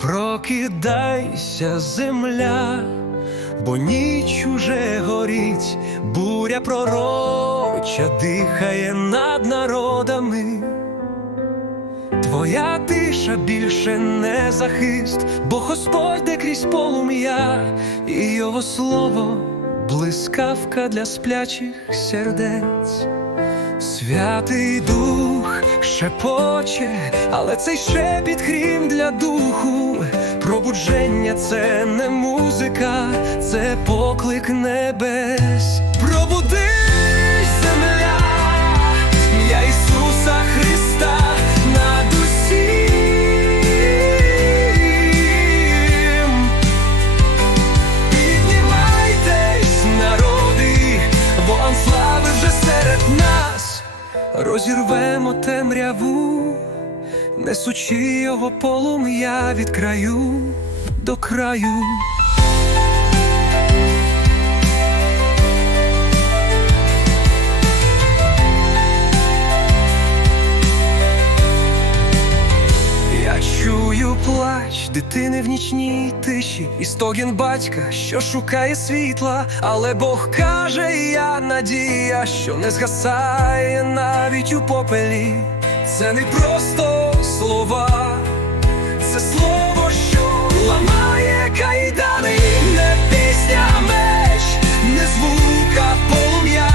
Прокидайся, земля, бо ніч уже горить, буря пророча дихає над народами. Твоя тиша більше не захист, бо Господь де крізь полум'я, і його слово блискавка для сплячих сердець. Святий дух шепоче, але цей шепіт хрім для духу. Пробудження це не музика, це поклик небес. Пробудись, земля, я Ісуса Христа над усім. Піднімайтесь, народи, бо слави вже серед нас. Розірвемо темряву, несучи його полум'я від краю до краю. Чую плач дитини в нічній тиші, і стогін батька, що шукає світла, але Бог каже, я надія, що не згасає навіть у попелі. Це не просто слова, це слово, що ламає кайдани, не пісня, меч, не звука полум'я,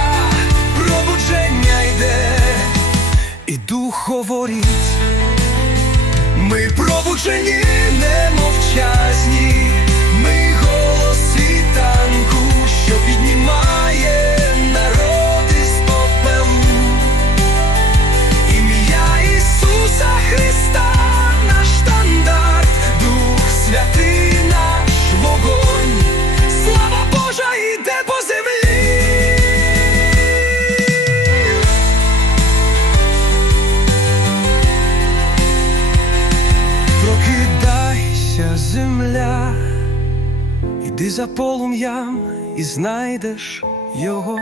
пробудження йде, і дух говорить. Ми пробуджені, не мовчазні, земля, іди за полум'ям і знайдеш його.